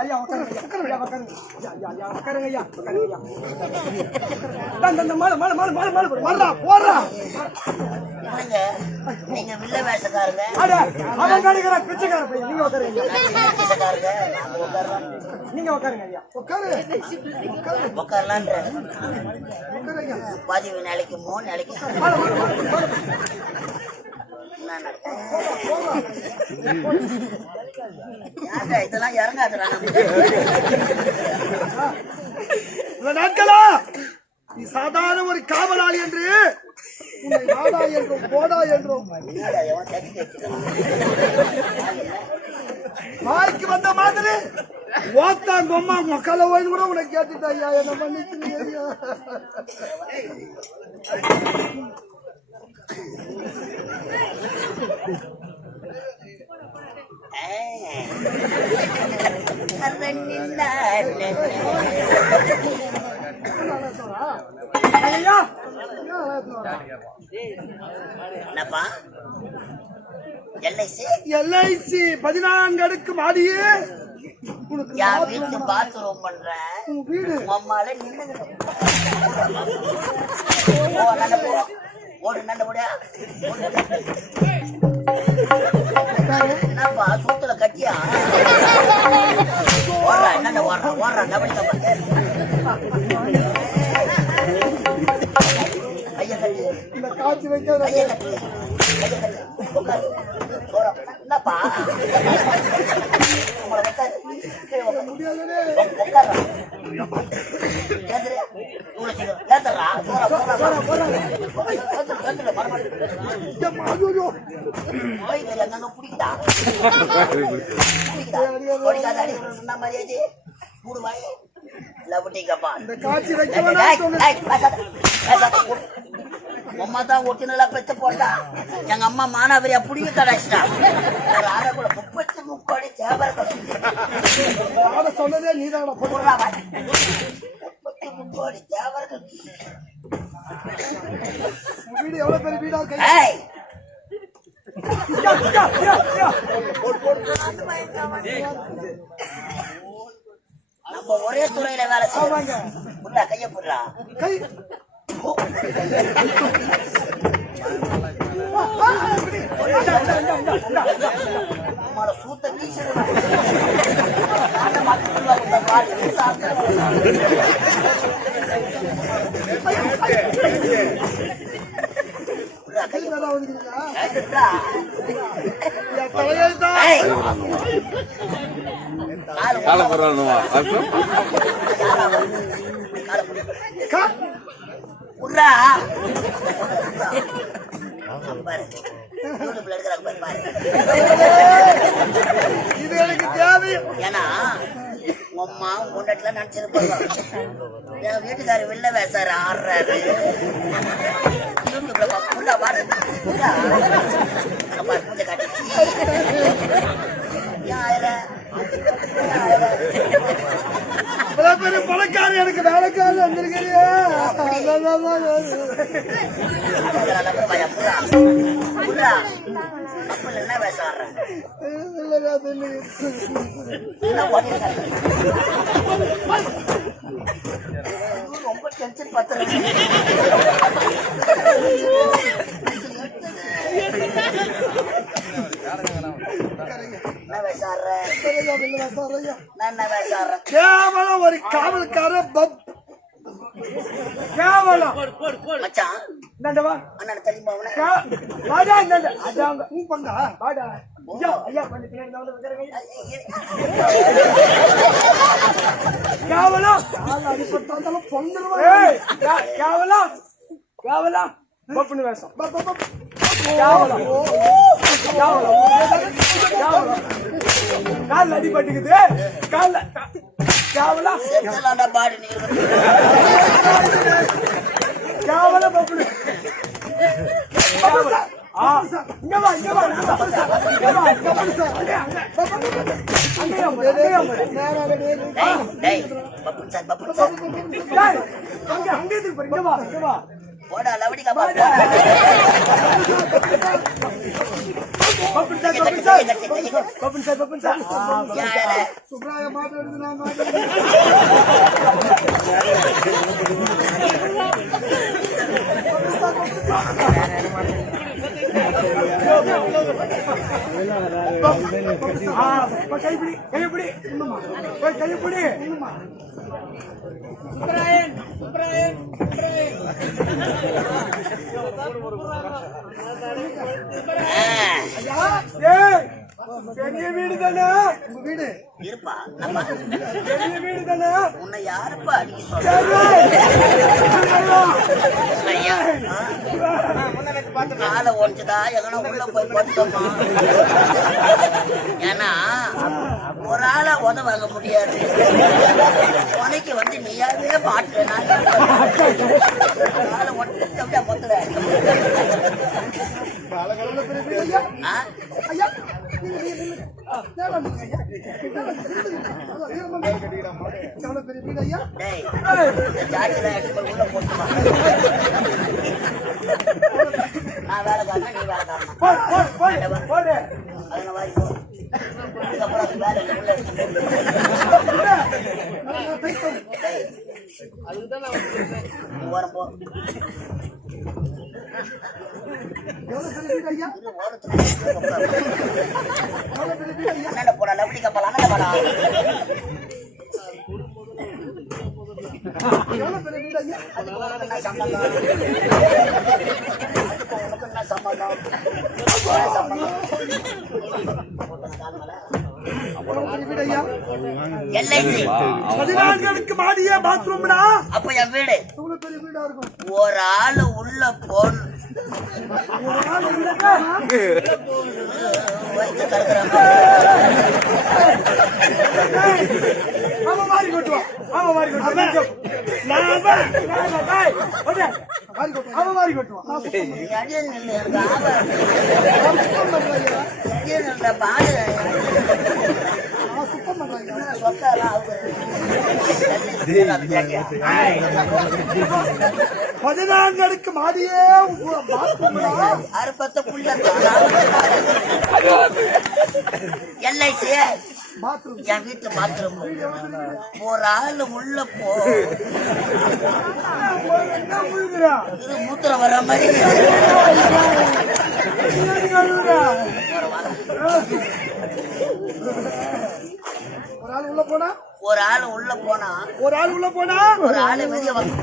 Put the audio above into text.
ஐயா உட்காருங்க ஐயா. மாலை போடுறா. நீங்க வில்ல வேஷக்காரங்க. அவன் கடைக்கிற பிச்சைக்கார பையன். நீங்க உட்காருங்க. நீங்க உட்காருங்க ஐயா. உட்காரலான்ற பதிவு நாளைக்கு 3 நாளைக்கு இதெல்லாம் இறங்காதுடா. நாட்களா நீ சாதாரண ஒரு காவலாளி என்று நாடா என்றும் போடா என்றும் வாய்க்கு வந்த மாதிரி ஓத்தான் பொம்மா மக்களை ஓய்ந்து கூட உனக்கு கேட்டுட்டா ஐயா. என்ன மன்னிச்சு என்னப்பா எல்ஐசி 14 அடுக்கு மாடியே என் வீட்டு பாத்ரூம் பண்ற அம்மால நின்று ஓடு நண்ட முடியா என்னப்பா சூத்துல கட்டியா ஓடுறா என்னண்ட ஓடுறா டபுள் ஐயா கட்டி காட்சி வைக்க ஐயா கட்டி என்னப்பா அம்மா தான் ஒட்டினலா பெத்த போட்டா எங்க அம்மா மானாவரியா புடிங்க கடாச்சிட்டா கூட 33 கோடி சேவர சொன்னதே நீதான் 33 கோடி சேவர்கள் வீடு எவ்வளவு பெரிய வீடா இருக்கு. நம்ம ஒரே துறையில வேலை செய்வாங்க. கைய போடுறா கை சூத்த உர்ரா இது எனக்கு தேவை. ஏன்னா அம்மா முன்னாடில நினைச்சிருப்பாங்க என் வீட்டுக்காரு வெளில வேசாரு ஆடுறாரு பெரிய பணக்காரி எனக்கு வேலைக்காரி வந்திருக்கிறியா என்ன வேசாடுறேன் ரொம்ப டென்ஷன் பத்தல கேவலம் ஒரு காவல்கார கேவலம் மச்சான் என்னடா அண்ணன் தெரியுமா வாடா என்னடா அதாங்க நீ பங்கா வாடா ஐயா ஐயா பண்ணி பின்னாடி கேவலம் அடிப்பட்டாலும் பொண்ணுருவா கேவலம் கேவலம் பப்புனு வேஷம் கேவலம் கேவலம் கால் அடிபட்டுக்குது கால் கேவலம் பாடி கேவலம் பப்புனு இங்க வா இங்க வா போடா லவடிக்கா போடா. பப்பன் சார் யாரு? சுப்ராய மாடு எடுத்துனா மாடு கைப்பிடி கைப்பிடி இன்னுமா கைப்பிடி இன்னுமா சுப்ராயன் சுப்ராயன் பெரிய வீடு தானே உங்க வீடு இருப்பா நம்ம பெரிய வீடு தானே உன்னை யாருப்பா அடிக்க சொல்ற? காலை ஒடிச்சுதா எங்கன்னா உள்ள போய் பார்த்தோமா? ஏன்னா ஒரு ஆளா உத வாங்க முடியாது. உனக்கு வந்து நீயாவே பாட்டு காலை ஒட்டு அப்படியே மொத்தல உள்ள போட்டுமா? நான் வேலை காரணம் நீ வேலை காரணம் அதனால வாய்ப்போ அதுக்கப்புறம் அது வேலை உள்ள போ போடா லவடி கப்பல் அண்ணன் போடா பதினான்களுக்கு மாடிய பாத்ரூம்டா. அப்ப என் வீடு ஒரு ஆளு உள்ள போன் அவன் மாறி கொட்டுவான் அவன் மாறி கொட்டுவான் பதினான்களுக்கு மாடியே அறுபத்த புள்ள எல்ஐசி என் வீட்டு பாத்ரூம் ஒரு ஆளு உள்ள போ இது மூத்திரம் வர மாதிரி ஒரு ஆள் உள்ள போனா ஒரு ஆள் உள்ள போனா ஒரு ஆள் உள்ள போனா ஒரு ஆளு வெளியே வந்து